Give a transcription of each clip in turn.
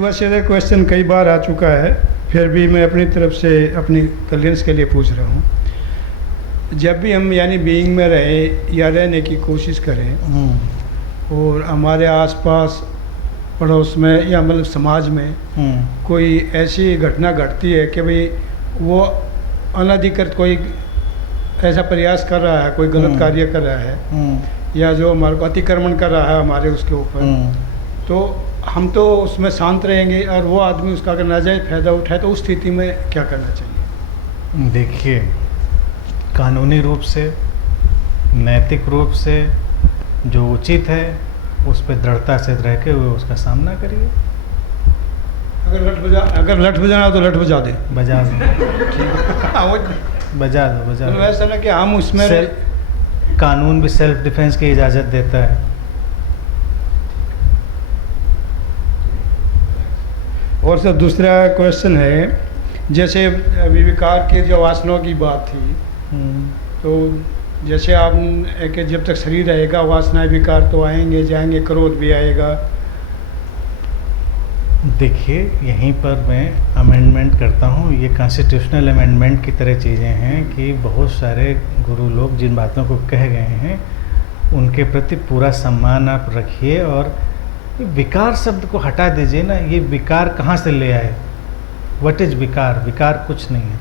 वैसे ये क्वेश्चन कई बार आ चुका है, फिर भी मैं अपनी तरफ से अपनी क्लियरेंस के लिए पूछ रहा हूँ। जब भी हम यानी बीइंग में रहें या रहने की कोशिश करें और हमारे आसपास पड़ोस में या मतलब समाज में कोई ऐसी घटना घटती है कि भाई वो अनधिकृत कोई ऐसा प्रयास कर रहा है, कोई गलत कार्य कर रहा है या जो हमारे को अतिक्रमण कर रहा है हमारे उसके ऊपर, तो हम तो उसमें शांत रहेंगे और वो आदमी उसका अगर नाजायज़ फ़ायदा उठाए तो उस स्थिति में क्या करना चाहिए? देखिए, कानूनी रूप से, नैतिक रूप से जो उचित है उस पर दृढ़ता से रह के हुए उसका सामना करिए। अगर लठ बजाना हो तो लठ बजा दे, बजा दो बजा दो बजा दो। ऐसा ना कि हम उसमें कानून भी सेल्फ डिफेंस की इजाज़त देता है। और सर दूसरा क्वेश्चन है, जैसे अभी विकार के जो वासनाओं की बात थी, तो जैसे आप कि जब तक शरीर रहेगा वासनाएं विकार तो आएंगे जाएंगे, क्रोध भी आएगा। देखिए, यहीं पर मैं अमेंडमेंट करता हूँ। ये कॉन्स्टिट्यूशनल अमेंडमेंट की तरह चीज़ें हैं कि बहुत सारे गुरु लोग जिन बातों को कह गए हैं उनके प्रति पूरा सम्मान आप रखिए और विकार शब्द को हटा दीजिए ना। ये विकार कहाँ से ले आए? व्हाट इज़ विकार? विकार कुछ नहीं है।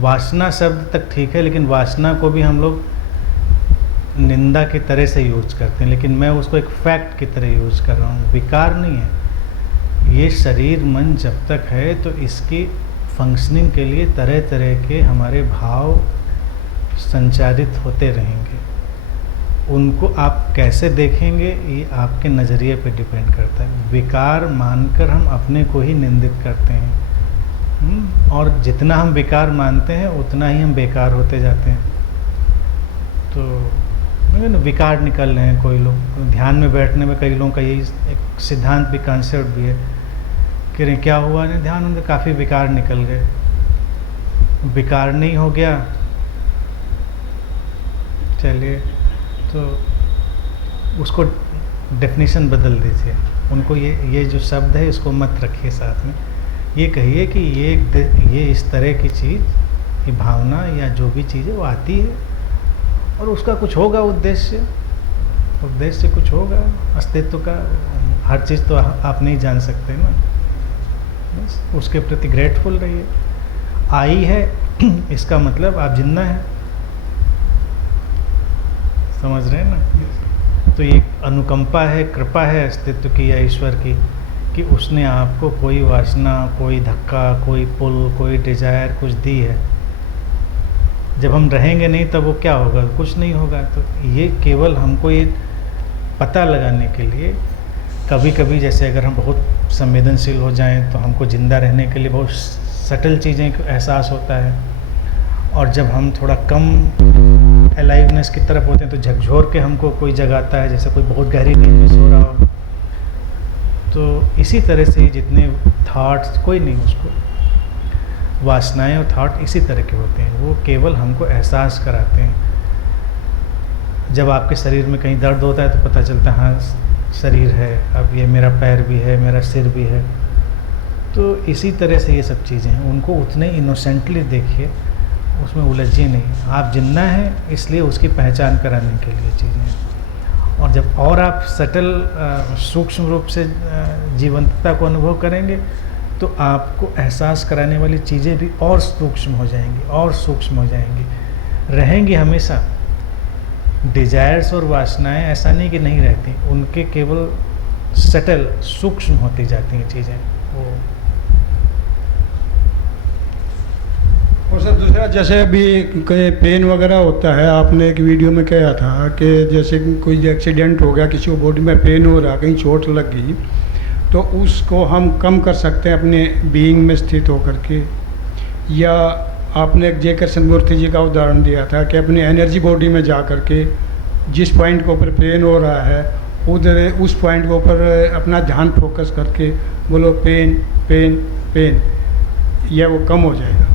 वासना शब्द तक ठीक है, लेकिन वासना को भी हम लोग निंदा की तरह से यूज करते हैं, लेकिन मैं उसको एक फैक्ट की तरह यूज कर रहा हूँ। विकार नहीं है ये। शरीर मन जब तक है तो इसकी फंक्शनिंग के लिए तरह तरह के हमारे भाव संचारित होते रहेंगे। उनको आप कैसे देखेंगे ये आपके नज़रिए पे डिपेंड करता है। विकार मानकर हम अपने को ही निंदित करते हैं, और जितना हम विकार मानते हैं उतना ही हम बेकार होते जाते हैं। तो विकार निकल रहे हैं कोई लोग। ध्यान में बैठने में कई लोगों का यही एक सिद्धांत भी, कंसेप्ट भी है कि नहीं क्या हुआ, नहीं ध्यान में काफ़ी विकार निकल गए। विकार नहीं हो गया, चलिए तो उसको डेफिनेशन बदल दीजिए। उनको ये जो शब्द है इसको मत रखिए साथ में। ये कहिए कि ये इस तरह की चीज़, ये भावना या जो भी चीज़ है वो आती है और उसका कुछ होगा उद्देश्य कुछ होगा अस्तित्व का। हर चीज़ तो आप नहीं जान सकते ना। बस उसके प्रति ग्रेटफुल रहिए। आई है इसका मतलब आप जिंदा है, समझ रहे हैं ना। तो ये अनुकंपा है, कृपा है अस्तित्व की या ईश्वर की कि उसने आपको कोई वासना, कोई धक्का, कोई पुल, कोई डिजायर कुछ दी है। जब हम रहेंगे नहीं तब वो क्या होगा? कुछ नहीं होगा। तो ये केवल हमको ये पता लगाने के लिए, कभी कभी जैसे अगर हम बहुत संवेदनशील हो जाएं तो हमको ज़िंदा रहने के लिए बहुत सटल चीज़ें का एहसास होता है, और जब हम थोड़ा कम अलाइवनेस की तरफ होते हैं तो झकझोर के हमको कोई जगाता है, जैसे कोई बहुत गहरी नींद में सो रहा हो। तो इसी तरह से जितने थॉट्स, कोई नहीं, उसको वासनाएं और थॉट इसी तरह के होते हैं। वो केवल हमको एहसास कराते हैं। जब आपके शरीर में कहीं दर्द होता है तो पता चलता है हाँ शरीर है, अब ये मेरा पैर भी है, मेरा सिर भी है। तो इसी तरह से ये सब चीज़ें हैं, उनको उतने इनोसेंटली देखिए, उसमें उलझिए नहीं। आप जिंदा हैं इसलिए उसकी पहचान कराने के लिए चीज़ें हैं। और जब और आप सटल सूक्ष्म रूप से जीवंतता को अनुभव करेंगे तो आपको एहसास कराने वाली चीज़ें भी और सूक्ष्म हो जाएंगी, और सूक्ष्म हो जाएंगी, रहेंगी हमेशा। डिजायर्स और वासनाएं ऐसा नहीं कि नहीं रहती, उनके केवल सटल सूक्ष्म होती जाती हैं चीज़ें वो। और सर दूसरा, जैसे अभी कहीं पेन वगैरह होता है, आपने एक वीडियो में कहा था कि जैसे कोई एक्सीडेंट हो गया, किसी को बॉडी में पेन हो रहा, कहीं चोट लग गई, तो उसको हम कम कर सकते हैं अपने बीइंग में स्थित होकर के। या आपने एक जे कृष्णमूर्ति जी का उदाहरण दिया था कि अपनी एनर्जी बॉडी में जा कर के जिस पॉइंट के ऊपर पेन हो रहा है उधर उस पॉइंट के ऊपर अपना ध्यान फोकस करके बोलो पेन पेन पेन, या वो कम हो जाएगा।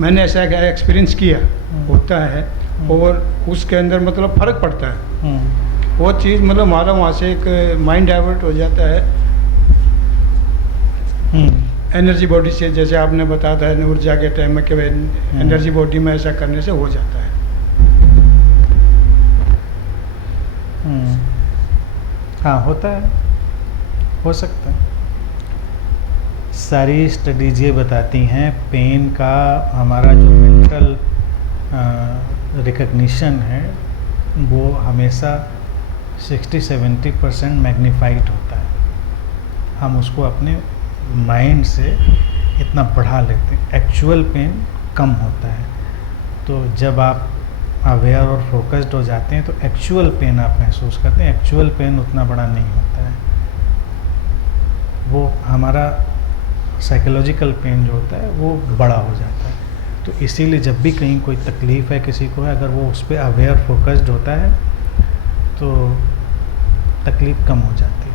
मैंने ऐसा एक्सपीरियंस किया, होता है, और उसके अंदर मतलब फ़र्क पड़ता है। वो चीज़ मतलब हमारा वहाँ से एक माइंड डाइवर्ट हो जाता है एनर्जी बॉडी से, जैसे आपने बताया था ऊर्जा के टाइम में कि एनर्जी बॉडी में ऐसा करने से हो जाता है। हाँ, होता है, हो सकता है। सारी स्टडीज ये बताती हैं पेन का हमारा जो मेंटल रिकग्निशन है वो हमेशा 60-70% मैग्नीफाइड होता है। हम उसको अपने माइंड से इतना बढ़ा लेते हैं, एक्चुअल पेन कम होता है। तो जब आप अवेयर और फोकस्ड हो जाते हैं तो एक्चुअल पेन आप महसूस करते हैं, एक्चुअल पेन उतना बड़ा नहीं होता है। वो हमारा साइकोलॉजिकल पेन जो होता है वो बड़ा हो जाता है। तो इसीलिए जब भी कहीं कोई तकलीफ़ है किसी को है, अगर वो उस पर अवेयर फोकस्ड होता है तो तकलीफ़ कम हो जाती है।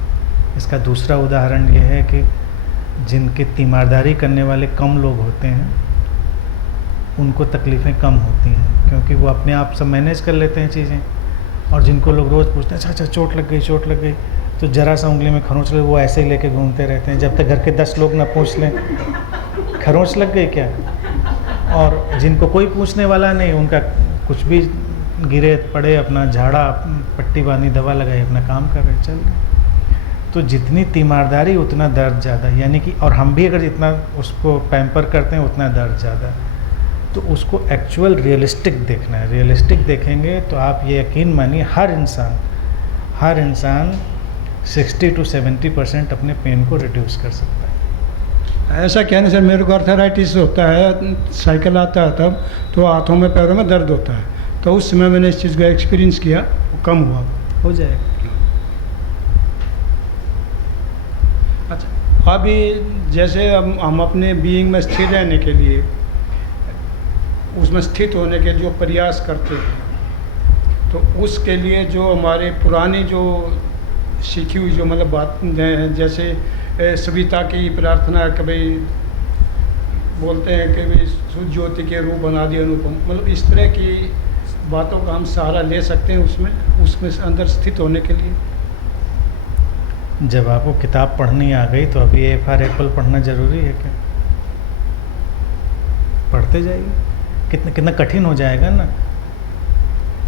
इसका दूसरा उदाहरण ये है कि जिनके तीमारदारी करने वाले कम लोग होते हैं उनको तकलीफ़ें कम होती हैं, क्योंकि वो अपने आप सब मैनेज कर लेते हैं चीज़ें। और जिनको लोग रोज़ पूछते हैं अच्छा चोट लग गई, तो ज़रा सा उंगली में खरोंच ले, वो ऐसे ही लेके घूमते रहते हैं जब तक घर के 10 लोग ना पूछ लें खरोंच लग गई क्या। और जिनको कोई पूछने वाला नहीं, उनका कुछ भी गिरे पड़े, अपना झाड़ा पट्टी बांधी दवा लगाई, अपना काम कर रहे चल रहे। तो जितनी तीमारदारी उतना दर्द ज़्यादा, यानी कि और हम भी अगर जितना उसको पैम्पर करते हैं उतना दर्द ज़्यादा। तो उसको एक्चुअल रियलिस्टिक देखना है। रियलिस्टिक देखेंगे तो आप ये यकीन मानिए हर इंसान 60-70% अपने पेन को रिड्यूस कर सकता है। ऐसा कहने से मेरे को अर्थराइटिस होता है, साइकिल आता है तब, तो हाथों में पैरों में दर्द होता है, तो उस समय मैंने इस चीज़ का एक्सपीरियंस किया, वो कम हुआ। हो जाएगा। अच्छा, अभी जैसे हम अपने बीइंग में स्थिर रहने के लिए, उसमें स्थित होने के जो प्रयास करते हैं, तो उसके लिए जो हमारे पुरानी जो सीखी हुई जो मतलब बात, जैसे सविता की प्रार्थना कि भाई बोलते हैं कि भाई सूर्य ज्योति के रूप बना दिया अनुपम, मतलब इस तरह की बातों का हम सहारा ले सकते हैं उसमें अंदर स्थित होने के लिए। जब आपको किताब पढ़नी आ गई तो अभी FR एप्पल पढ़ना ज़रूरी है क्या? पढ़ते जाइए। कितना कठिन हो जाएगा ना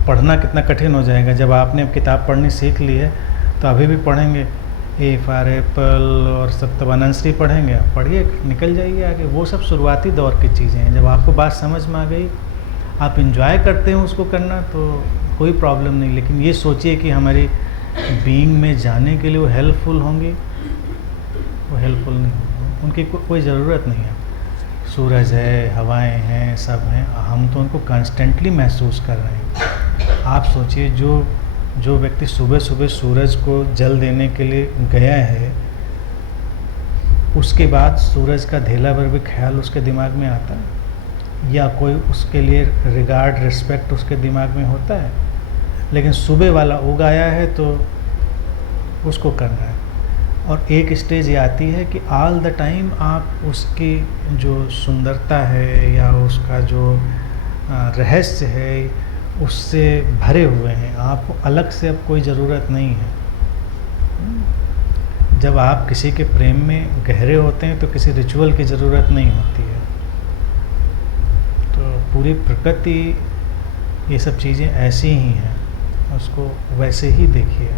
पढ़ना, कितना कठिन हो जाएगा। जब आपने अब किताब पढ़नी सीख ली है तो अभी भी पढ़ेंगे FR एप्पल और सब, तब अनंतश्री पढ़ेंगे, आप पढ़िए, निकल जाइए आगे। वो सब शुरुआती दौर की चीज़ें हैं। जब आपको बात समझ में आ गई, आप इंजॉय करते हैं उसको करना, तो कोई प्रॉब्लम नहीं। लेकिन ये सोचिए कि हमारी बीइंग में जाने के लिए वो हेल्पफुल होंगी, वो हेल्पफुल नहीं होंगी, उनकी कोई ज़रूरत नहीं है। सूरज है, हवाएं हैं, सब हैं, हम तो उनको कॉन्स्टेंटली महसूस कर रहे हैं। आप सोचिए जो व्यक्ति सुबह सुबह सूरज को जल देने के लिए गया है, उसके बाद सूरज का धेला भर भी ख्याल उसके दिमाग में आता है, या कोई उसके लिए रिगार्ड रिस्पेक्ट उसके दिमाग में होता है? लेकिन सुबह वाला उग आया है तो उसको करना है। और एक स्टेज ये आती है कि ऑल द टाइम आप उसकी जो सुंदरता है या उसका जो रहस्य है उससे भरे हुए हैं, आपको अलग से अब कोई ज़रूरत नहीं है। जब आप किसी के प्रेम में गहरे होते हैं तो किसी रिचुअल की ज़रूरत नहीं होती है। तो पूरी प्रकृति, ये सब चीज़ें ऐसी ही हैं, उसको वैसे ही देखिए।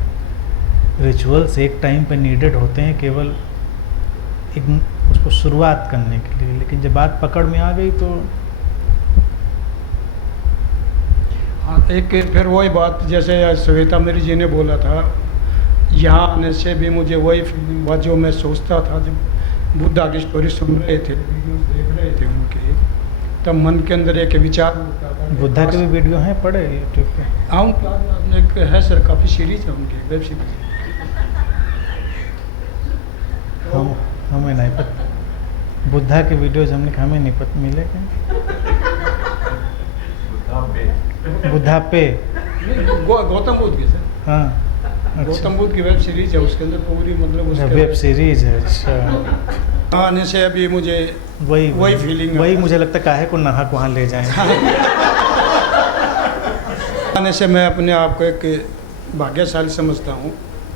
रिचुअल्स एक टाइम पे नीडेड होते हैं केवल एक उसको शुरुआत करने के लिए, लेकिन जब बात पकड़ में आ गई तो हाँ, एक फिर वही बात जैसे श्वेता मेरी जी ने बोला था, यहाँ आने से भी मुझे वही बात जो मैं सोचता था, जब बुद्धा की स्टोरी सुन रहे थे, वीडियोस देख रहे थे उनके, तब मन के अंदर एक विचार होता था। बुद्धा के भी वीडियो हैं, पढ़े यूट्यूब पे? हाँ, एक है सर, काफ़ी सीरीज है उनकी, वेब सीरीज। हमें नहीं पता बुद्धा के वीडियोज, हमें नहीं पता मिले क्या? बुद्धा पे गौतम बुद्ध की सर। हाँ, अच्छा। गौतम बुद्ध की वेब सीरीज है, उसके अंदर पूरी मतलब उसके वेब सीरीज है, अच्छा। आने से अभी मुझे वही फीलिंग, वही मुझे लगता है काहे को नाहक वहाँ ले जाएं। आने से मैं अपने आप को एक भाग्यशाली समझता हूँ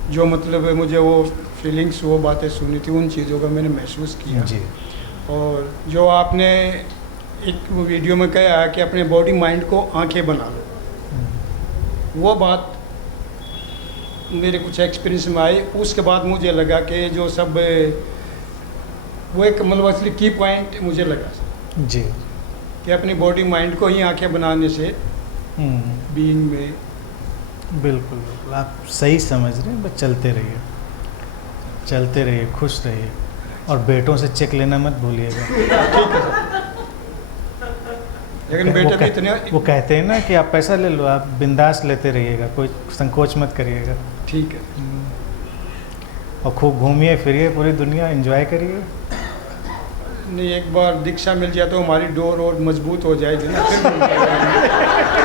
जो मतलब मुझे वो फीलिंग्स, वो बातें सुनी थी, उन चीज़ों का मैंने महसूस किया। जी और जो आपने एक वीडियो में कहा है कि अपने बॉडी माइंड को आंखें बना लो, वो बात मेरे कुछ एक्सपीरियंस में आई। उसके बाद मुझे लगा कि जो सब वो एक मतलब असली की पॉइंट मुझे लगा जी। कि अपनी बॉडी माइंड को ही आंखें बनाने से बीइंग में। बिल्कुल बिल्कुल, आप सही समझ रहे हैं। बस चलते रहिए, चलते रहिए, खुश रहिए, और बेटों से चेक लेना मत भूलिएगा। ठीक है सर। लेकिन बेटे भी इतने वो कहते हैं ना कि आप पैसा ले लो, आप बिंदास लेते रहिएगा, कोई संकोच मत करिएगा। ठीक है। और खूब घूमिए फिरिए, पूरी दुनिया एंजॉय करिए। नहीं, एक बार दीक्षा मिल जाए तो हमारी डोर और मजबूत हो जाएगी ना, फिर मिल जाएगी।